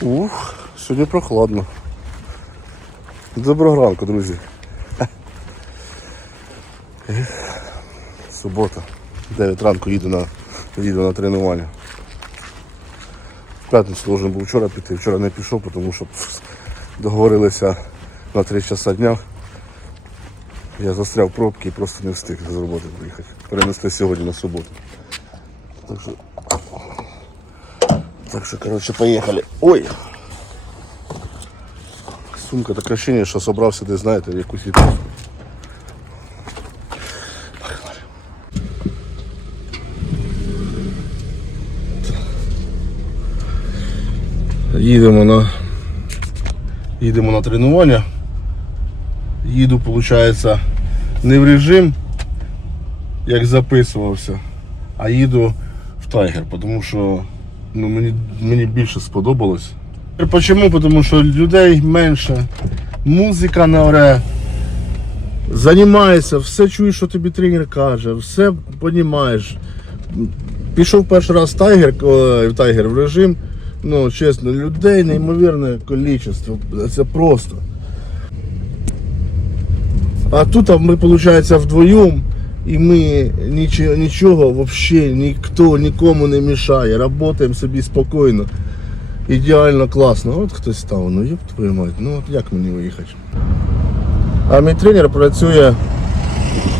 Ух, сьогодні прохладно. Доброго ранку, друзі. Субота. 9 ранку їду на, їду на тренування. В п'ятницю должен був вчора піти, вчора не пішов, тому що договорилися на 3 часа дня. Я застряв пробки і просто не встиг з роботи приїхати. Перенесли сьогодні на суботу. Так що, так що коротше, поїхали. Ой! Сумка таке ощущение, що собрався десь, знаєте, в якусь іти. Їдемо на їдемо на тренування. Їду, виходить, не в режим, як записувався, а їду в Тайгер, тому що ну, мені, мені більше сподобалось. Чому? Тому що людей менше, музика не оре, займаєшся, все чуєш, що тобі тренер каже, все розумієш. Пішов перший раз Тайгер, Тайгер в режим. Ну, чесно, людей неймовірне кількість. Це просто. А тут ми, виходить, вдвоєм, і ми нічого, нічого взагалі ніхто нікому не мішає. Працюємо собі спокійно. Ідеально класно. От хтось став, ну ёб твою мать, ну от як мені виїхати? А мій тренер працює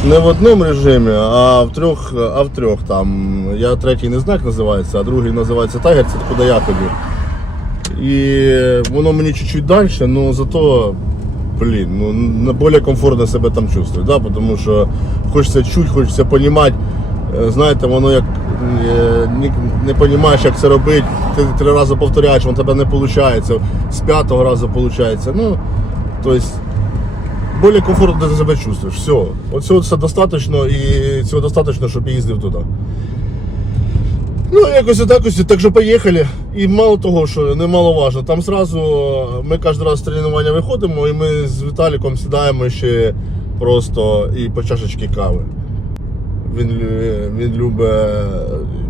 не в одному режимі, а в трьох, а в трьох там. Я третій не знак називається, а другий називається Тайгер, це куди я ходив. І воно мені чуть-чуть далі, але зато, блін, ну більш комфортно себе там чувствую, да? тому що хочеться чути, хочеться розуміти. Знаєте, воно як е, не, не розумієш, як це робити, ти три рази повторяєш, воно тебе не виходить, з п'ятого разу виходить. Ну, тобто, більш комфортно ти себе чувствуєш. Все. От цього все достатньо і цього достатньо, щоб їздив туди. Ну, якось отак ось, так що поїхали. І мало того, що немаловажно, там зразу ми кожен раз з тренування виходимо і ми з Віталіком сідаємо ще просто і по чашечки кави. Він, він любить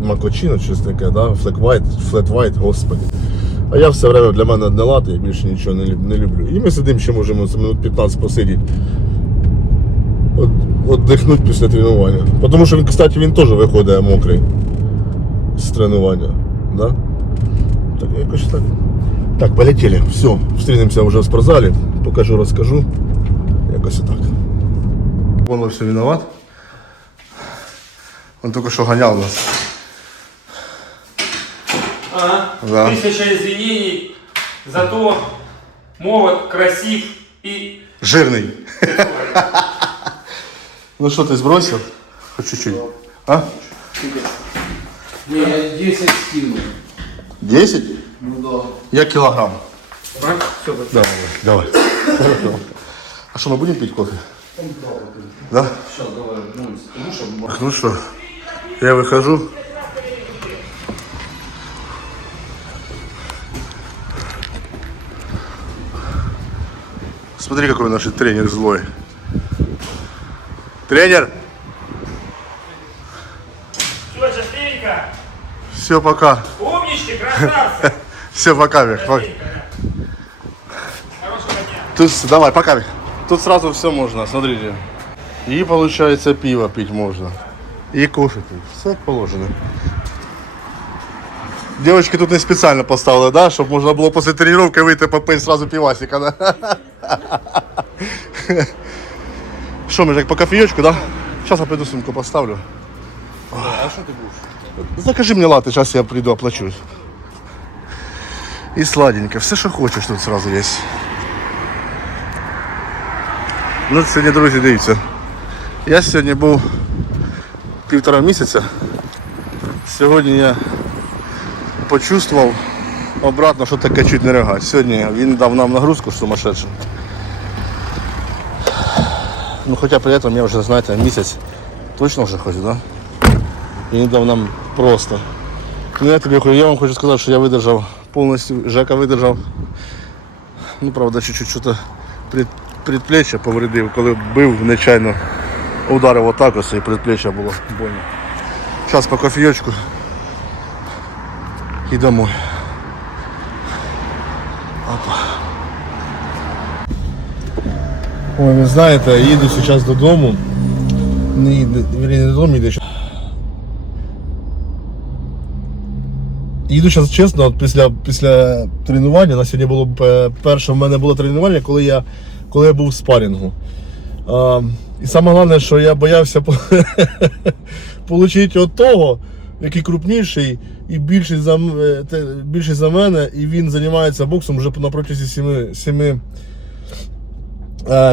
макочино, щось таке, да? flat white, господи. А я все время для мене одне лати, я більше нічого не, не люблю. І ми сидимо ще можемо минут 15 посидіти. От, отдихнути після тренування. Тому що він, кстати, він теж виходить мокрий з тренування. Да? Так, якось так. Так, полетели. Все, встретимся вже в спортзалі. Покажу, розкажу. Якось так. Вон все виноват. Он только что гонял нас. Ага. Да. Тысяча извинений, зато молод, красив и... Жирный. Ну что, ты сбросил? Хоть чуть-чуть. А? Не, я 10 скинул. 10? Ну да. Я килограмм. А? Все, Давай, давай. Хорошо. А что, мы будем пить кофе? Да? Сейчас давай Так, ну что, я выхожу. Смотри, какой наш тренер злой. Тренер, Все, счастливенько. Все, пока. Умнички, красавцы. Все, пока, Вик. Хорошего дня. Тут, давай, пока. Вик. Тут сразу все можно, смотрите. И получается пиво пить можно. И кушать. Все как положено. Девочки тут не специально поставили, да, чтобы можно было после тренировки выйти попить сразу пивасика, да? Что, мы так по кофеечку, да? Сейчас я пойду сумку поставлю. А что ты будешь? Закажи мне латте, сейчас я приду, оплачу. И сладенько, все, що хочеш тут сразу є. Ну, сьогодні, друзі, дивіться. Я сьогодні був півтора місяця. Сьогодні я почувствував обратно, що таке чуть не ригать. Сьогодні він дав нам нагрузку сумасшедшу. Ну, хоча при цьому я вже, знаєте, місяць точно вже ходжу, да? Він дав нам просто. Ну, я, тобі, я вам хочу сказати, що я видержав повністю, Жека видержав. Ну, правда, чуть-чуть предплечья повредив, коли бив нечайно, ударив отак ось і предплечья було больно. Зараз по кофійочку і домой. Опа. Ой, ви знаєте, їду зараз додому. Не їду, не додому їду. Їду зараз чесно, от після, після тренування, на сьогодні було е, перше в мене було тренування, коли я, коли я був в спарінгу. А, і саме головне, що я боявся отримати от того, який крупніший і більший за, е, більший за мене, і він займається боксом вже на протязі 7, 7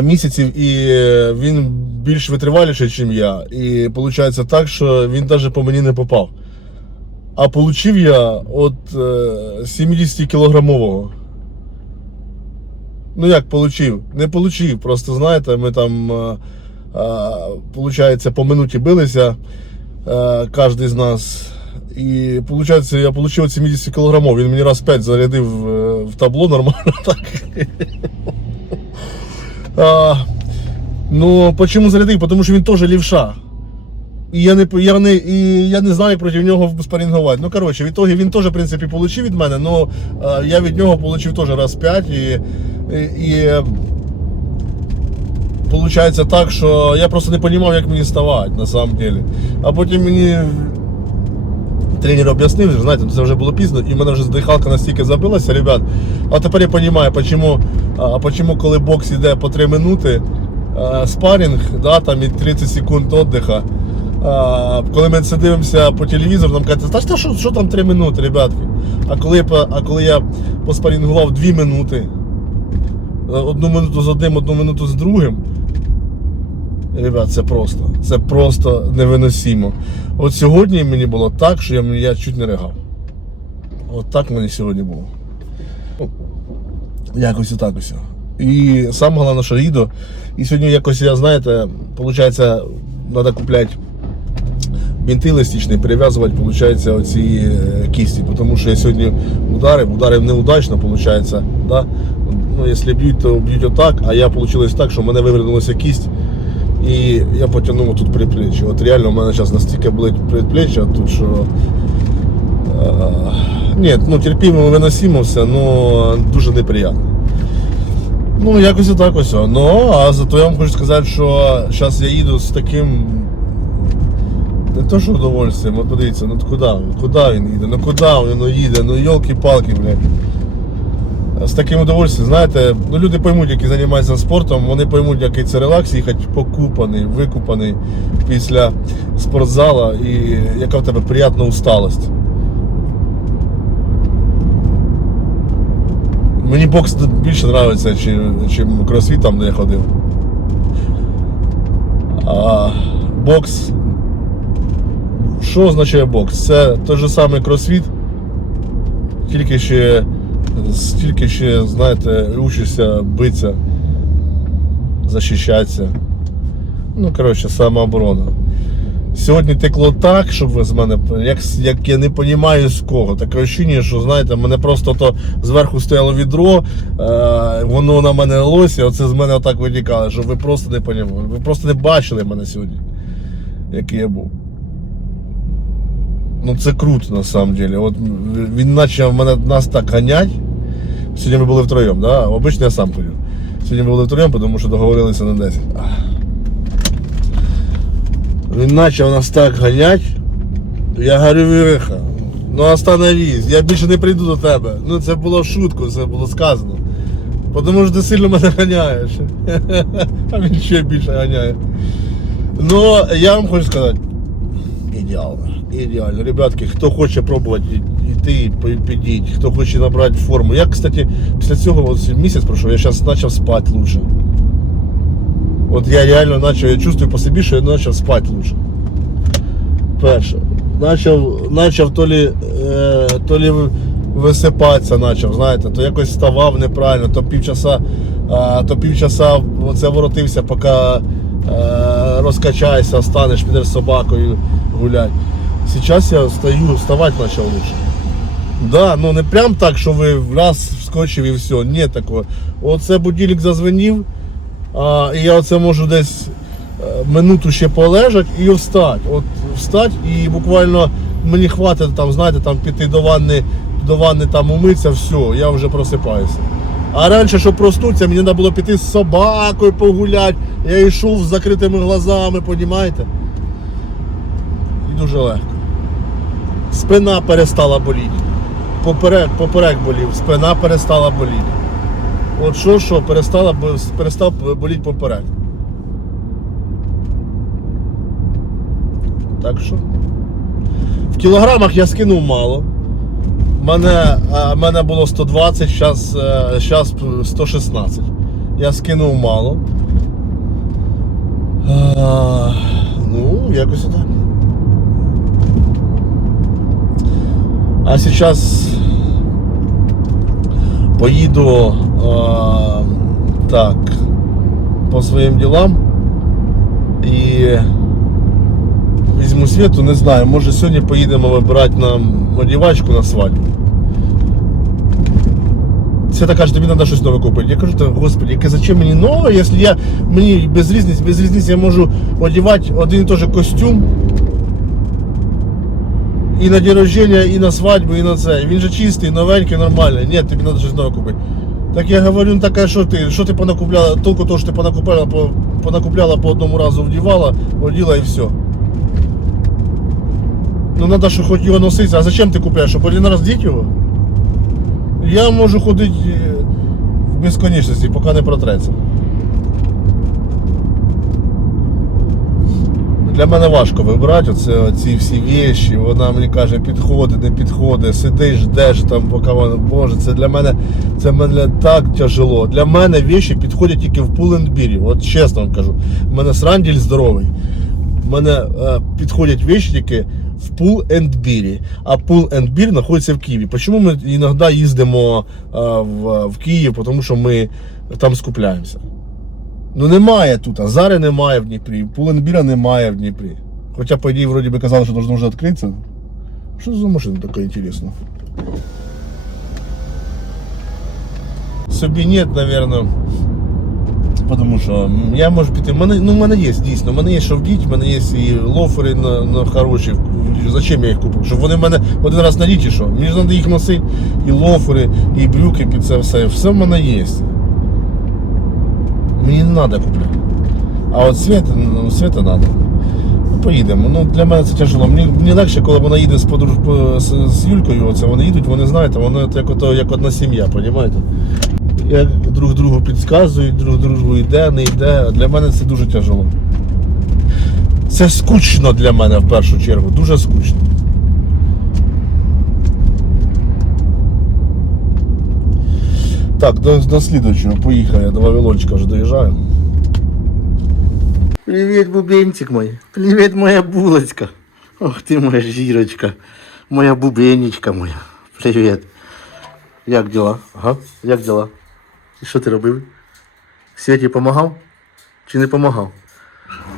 місяців, і е, він більш витриваліший, ніж я. І виходить так, що він навіть по мені не попав. А получив я от е, 70 кілограмового. Ну як получив? Не получив. Просто знаєте, ми там, е, е, по минуті билися е, кожен з нас. І виходить, я отримав 70 кілограмов. Він мені раз 5 зарядив е, в табло нормально так. А, ну, почему зарядив? Тому що він теж лівша. І я не, я не, і я не знаю, проти нього спарінгувати. Ну, коротше, в ітогі він теж, в принципі, отримав від мене, але я від нього отримав теж раз 5 і, і, Получається так, що я просто не розумів, як мені ставати на самом деле. А потім мені тренер об'яснив, знаєте, це вже було пізно, і в мене вже дихалка настільки забилася, ребят. А тепер я розумію, почему, почему коли бокс йде по 3 минути, спарінг, да, там і 30 секунд віддиха. Коли ми це дивимося по телевізору, нам кажуть, та що, що, там 3 минути, ребятки? А коли, а коли я поспарінгував 2 минути, е, одну минуту з одним, одну минуту з другим. Ребят, це просто. Це просто невиносимо. От сьогодні мені було так, що я, я чуть не ригав. От так мені сьогодні було. Ну, Якось отак ось. І саме головне, що їду. І сьогодні якось, я знаєте, виходить, треба купляти бінти еластичні, перев'язувати, виходить, оці е, кісті. Тому що я сьогодні ударив, ударив неудачно, виходить. Да? Ну, якщо б'ють, то б'ють отак, а я вийшло так, що в мене вивернулася кість. І я потягнув тут предплечье. От реально у мене зараз настільки болить предплечье тут, що. Е, ні, ну терпімо, виносимо все, але дуже неприємно. Ну, якось і так ось. Ну, а зато я вам хочу сказати, що зараз я їду з таким. Не то, що удовольствием, от подивіться, ну куди? Куди він їде? Ну куди він їде? Ну йолки-палки, блядь з таким удовольствием, знаєте, ну люди поймуть, які займаються спортом, вони поймуть, який це релакс, їхати покупаний, викупаний після спортзала і яка в тебе приємна усталость. Мені бокс більше подобається, ніж кросфіт там, де я ходив. А бокс. Що означає бокс? Це той же самий кросфіт, тільки ще стільки ще, знаєте, учишся битися, захищатися. Ну, коротше, самооборона. Сьогодні текло так, щоб ви з мене, як, як я не розумію з кого. Таке ощущення, що знаєте, мене просто то зверху стояло відро, е, воно на мене лилося, оце з мене отак витікало, щоб ви просто не розуміли. Ви просто не бачили мене сьогодні, який я був. Ну це круто на самом деле. От він почав мене нас так ганять. Сьогодні ми були втроєм, да? Обично я сам ходив. Сьогодні ми були втроєм, тому що договорилися на 10. Ах. Він почав нас так ганять. Я говорю, Віриха, ну остановись, я більше не прийду до тебе. Ну це було в шутку, це було сказано. Тому що ти сильно мене ганяєш. А він ще більше ганяє. Ну, я вам хочу сказати, ідеально. Ідеально. Ребятки, хто хоче пробувати йти, підіть, хто хоче набрати форму. Я, кстати, після цього місяць пройшов, я зараз почав спати лучше. От я реально почав, я чувствую по собі, що я почав спати лучше. Перше. Начав, начав то лі, е, то лі висипатися почав, знаєте, то якось вставав неправильно, то півчаса, а, то півчаса оце воротився, поки е, розкачаєшся, встанеш, підеш собакою гулять. Сейчас я стою, вставать начал лучше. Да, ну не прям так, що ви раз вскочив і все. Ні такого. Оце будильник зазвенів, а, і я оце можу десь е, минуту ще полежати і встати. От встати і буквально мені хватить там, знаєте, там піти до ванни, до ванни там умитися, все, я вже просипаюся. А раніше, щоб проснутися, мені треба було піти з собакою погуляти. Я йшов з закритими глазами, понімаєте? І дуже легко. Спина перестала боліти. Поперек, поперек болів, спина перестала боліти. От що, що, перестала, перестав боліти поперек. Так що. В кілограмах я скинув мало. Мене, мене було 120, зараз, зараз 116. Я скинув мало. А, ну, якось так. А зараз поїду а, так по своїм ділам і візьму світу, не знаю, може сьогодні поїдемо вибирати нам одівачку на свадьбу. Свята каже, тобі треба щось нове купити. Я кажу, господи, яке зачем мені нове, якщо я мені без різниці, без різниці я можу одягати один і той же костюм. І на день рождения, і на свадьбу, і на це. Він же чистий, новенький, нормальний. Ні, тобі треба щось нове купити. Так я говорю, ну така, що ти, що ти понакупляла, толку того, що ти понакупляла по, понакупляла по одному разу вдівала, оділа і все. Ну треба, що хоч його носити. А зачем ти купляєш? Щоб один раз діть його? Я можу ходити е, в безконечності, поки не протреться. Для мене важко вибирати оце, ці всі віші. Вона мені каже, підходить, не підходить, сидиш, ждеш там, поки вона. Боже, це для мене це мене так тяжело. Для мене віші підходять тільки в пулендбірі. От чесно вам кажу. У мене сранділь здоровий. У мене е, підходять віші тільки в пул ендбірі. А пул ендбір знаходиться в Києві. Чому ми іноді їздимо е, в, в Київ? Тому що ми там скупляємося. Ну немає тут, а Зари немає в Дніпрі, Пуленбіра немає в Дніпрі. Хоча, по ідеї, вроді би казали, що должно вже відкритися. Що за машина така інтересна? Собі ні, наверное. Потому що я можу піти. Мене, ну, в мене є дійсно. в мене є що вдіть, в мене є і лофери на, на хороші. Зачем я їх купив? Щоб вони в мене один раз надіті, що? Мені ж треба їх носити. І лофери, і брюки під це все. Все в мене є. Мені не треба купляти. А от світа, ну, світа треба. Ну, поїдемо. Ну, для мене це тяжело. Мені, мені легше, коли вона їде з, подруж... з, з Юлькою, оце, вони їдуть, вони знаєте, вони от як, ото, як одна сім'я, розумієте? Як друг другу підказують, друг другу йде, не йде. Для мене це дуже тяжело. Це скучно для мене в першу чергу, дуже скучно. Так, до, до слідуючого, поїхав, я до Вавилончика вже доїжджаю. Привіт, бубенчик мой. Привіт, моя булочка. Ох ти моя жірочка. Моя бубенечка моя. Привіт. Як діла? Ага, як діла? І що ти робив? Світі помагав? Чи не помагав?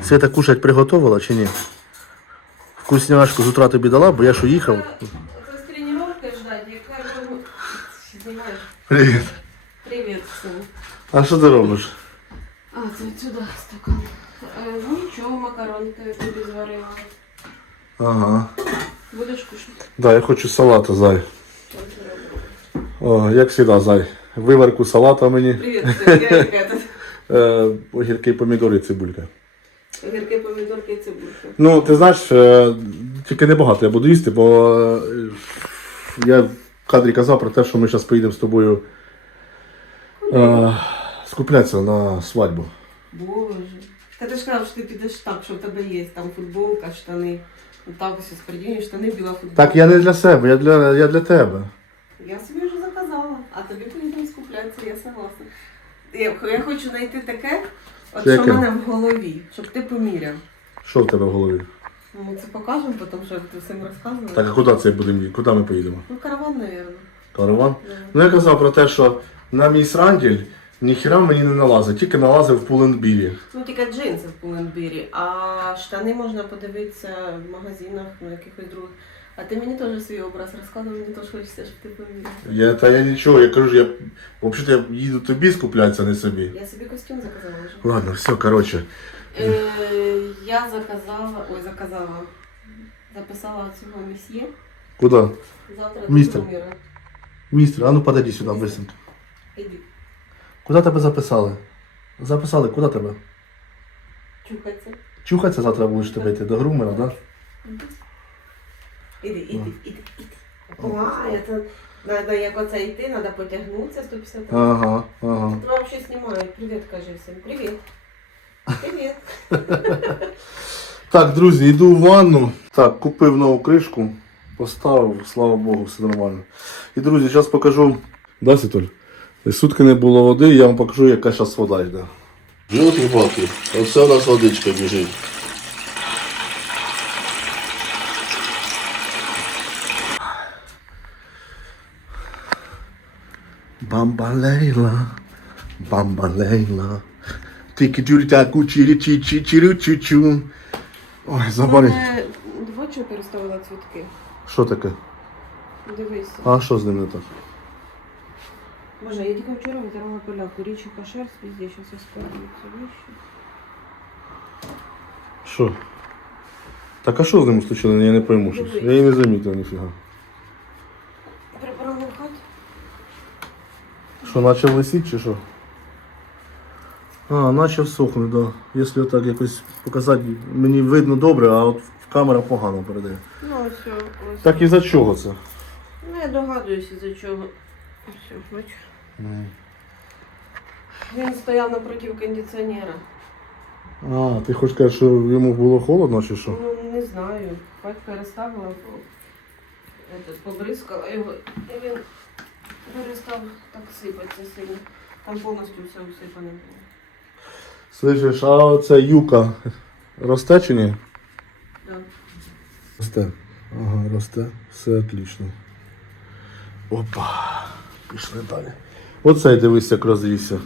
Свята кушать приготувала чи ні? Вкусняшку з утра тобі дала, бо я ж уїхав. Это с тренировкой ждать, я как бы... Снимаешь? Привіт. Привет, сын. А що ти робиш? А, ты сюда стакан. Э, ну ничего, макаронка тобі зварила. Ага. Будеш кушать? Да, я хочу салата, зай. О, як завжди, зай. Виварку салата мені. Привет, сын, я як этот. Е, огірки, помідори, цибулька. Огірки, помідорки і цибулька. Ну, ти знаєш, е, тільки небагато я буду їсти, бо е, я в кадрі казав про те, що ми зараз поїдемо з тобою е, скуплятися на свадьбу. Боже. Та ти ж казав, що ти підеш так, що в тебе є там футболка, штани. Ну так ось спортивні штани, біла футболка. Так я не для себе, я для, я для тебе. Я собі вже заказала, а тобі поїдемо скуплятися, я согласна. Я, я хочу знайти таке, от Це що в мене в голові, щоб ти поміряв. Що в тебе в голові? Ну, Ми це покажемо, тому що ти всім розказувала. Так, а куди це будемо? Куди ми поїдемо? Ну, караван, мабуть. Караван? Ну я казав про те, що на мій сранділь ніхіра мені не налазить, тільки налазив в пуленбірі. Ну, тільки джинси в Пуленбірі, а штани можна подивитися в магазинах, на якихось других. А ти мені теж свій образ розказував, мені теж хочеться, щоб ти поміряв. Я, та я нічого, я кажу, я взагалі я їду тобі скуплятися, а не собі. Я собі костюм заказала вже. Ладно, все, коротше. Е, я заказала, ой, заказала, записала цього месьє. Куди? Завтра Містер. до. Містер, а ну подойди сюди, быстренько. Іди. Куди тебе записали? Записали, куди тебе? Чухаться. Чухатися завтра будеш тебе йти до грумера, так? Да? Іди, іди, іди, іди. Ой, це надо як оце йти, треба потягнутися 150 разів. Ага, ага. Тут вам щось знімають. Привіт, кажи всім. Привіт. Привіт. Так, друзі, йду в ванну. Так, купив нову кришку, поставив, слава Богу, все нормально. І друзі, зараз покажу. Да, Світоль? Сутки не було води, я вам покажу, яка зараз вода йде. Жовті палки, оце у нас водичка біжить. Бамбалейла, бамбалейла. Тільки тюрі ку чирі чі чі чирю чу чу Ой, забарить. Два чого переставила цвітки? Що таке? Дивися. А що з ним не так? Боже, я тільки вчора витирала поляку. Річі кашер, везде щось оскарбується. Вище. Що? Так а що з ним случилось? Я не пойму щось. Я її не замітив ніфіга. Прибрала в? Що, наче висіть чи що? А, наче сохне, да. Якщо так якось показати, мені видно добре, а от камера погано передає. Ну, ось, ось. Так і за чого це? Ну, я догадуюся, за чого. Ось, бачу. Він стояв напроти кондиціонера. А, ти хочеш сказати, що йому було холодно чи що? Ну, не знаю. Бать переставила, побризкала його, і він перестав так сипатися сильно. Там повністю все усипане було. Слышиш, а оця юка росте чи ні? Да. Росте. Ага, росте. Все отлично. Опа. Пішли далі. Оцей дивись, як розвівся.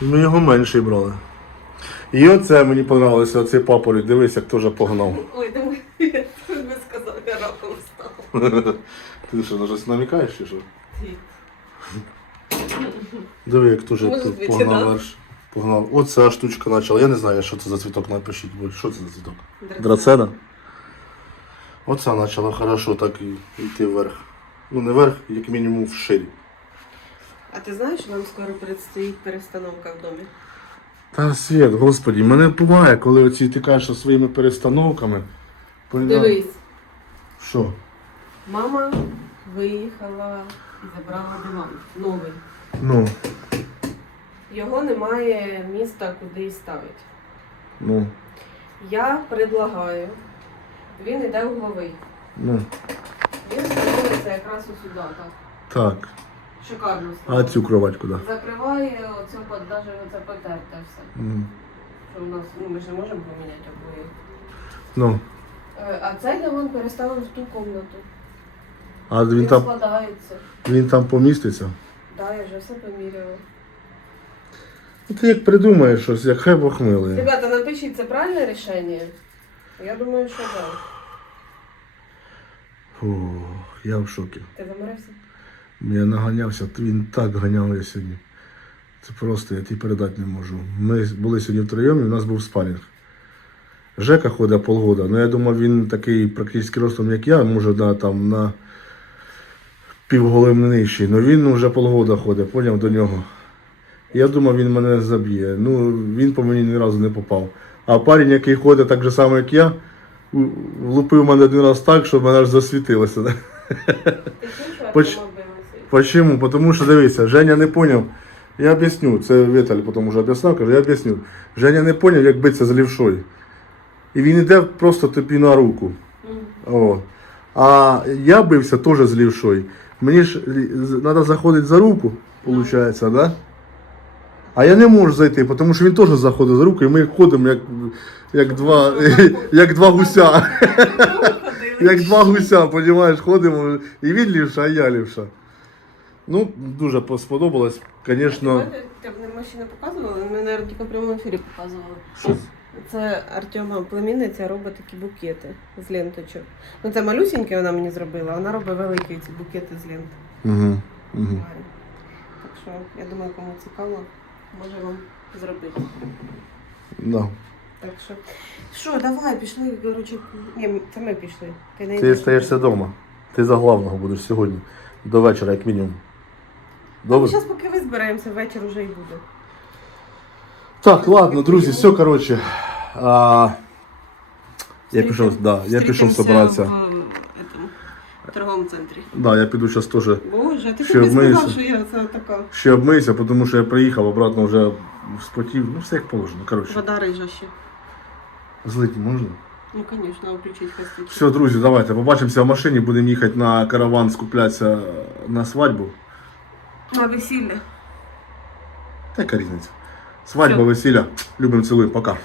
Ми його менший брали. І оце мені подобалося, оцей папороть, дивись, як теж погнав. Ой, ти би сказав, я раком став. Ти що, на щось намікаєш чи що? Ти. Диви, як теж тут погнав верш. Погнав. Оця штучка почала. Я не знаю, що це за цвіток, напишіть, що це за цвіток? Драцена. Драцена? Оця почала хорошо так і йти вверх. Ну не вверх, як мінімум вширі. А ти знаєш, що нам скоро предстоїть перестановка в домі? Та світ, господі, мене буває, коли оці ти кажеш своїми перестановками. Поняв? Дивись, Що? мама виїхала і забрала диван новий. Ну, Його немає міста, куди і ставити. ну, Я предлагаю, він йде угловий. ну. Він становиться якраз ось сюди, так. Так. Шикарно А цю кровать куди? Закриває оце под- даже оце потерте все. М. Що у нас, ну ми ж не можемо поміняти обоє. Ну. Е, А цей диван переставив в ту кімнату. А він Він там, складається. він там поміститься. Так, я вже все поміряла. Ну, ти як придумаєш щось, як хай Бог. Ребята, напишіть, це правильне рішення? Я думаю, що так. Фу, я в шокі. Ти заморився? Я наганявся, він так ганяв я сьогодні. Це просто я ті передати не можу. Ми були сьогодні втроєм і в нас був спарінг. Жека ходить полгода, ну я думав, він такий практично ростом, як я, може да, там на півголовини нижчий. Ну він вже полгода ходить, поняв до нього. Я думав, він мене заб'є. Ну, він по мені ні разу не попав. А парень, який ходить так же само, як я, у- влупив мене один раз так, що мене аж засвітилося. Ти Поч-? Почему? Потому що дивися, Женя не поняв. Я об'ясню, це Віталь потім вже об'ясняв, каже, я об'ясню. Женя не поняв, як биться з лівшою. І він іде просто тобі на руку. О. А я бився теж з лівшою. Мені ж треба заходити за руку, виходить, да? А я не можу зайти, тому що він теж заходить за руку, і ми ходимо як, як, два, як два гуся. Як два гуся, розумієш, ходимо. І він лівша, а я лівша. Ну, дуже сподобалось. Звісно, Тебе тебе машина показувала? Ми, мабуть, тільки в прямому ефірі показували. що Це Артема племінниця робить такі букети з ленточок. Ну це малюсінькі вона мені зробила, вона робить великі ці букети з лент. Угу, угу. Так що я думаю, кому цікаво, може вам зробити. Да. Так що. Що, давай, пішли, коротше. Ні, це ми пішли. не Ти йдеш. стаєшся вдома. Ти за главного будеш сьогодні. До вечора, як мінімум. Добре. Зараз поки ви збираємося, вечір вже і буде. Так, ладно, друзі, все, коротше. А, я пішов, да, я пішов собиратися. в торговому центрі. Да, я піду зараз теж Боже, ти Ще тобі сказав, що я це така ще обмийся, тому що я приїхав обратно вже спотів. Ну, все як положено. Коротше, вода рижа ще. злити можна? Ну, звісно, включить хастичку. Все, друзі, давайте побачимося в машині, будемо їхати на караван, скуплятися на свадьбу. На весілля. Та яка різниця. Свадьба, весілля. Любимо, цілуємо, пока.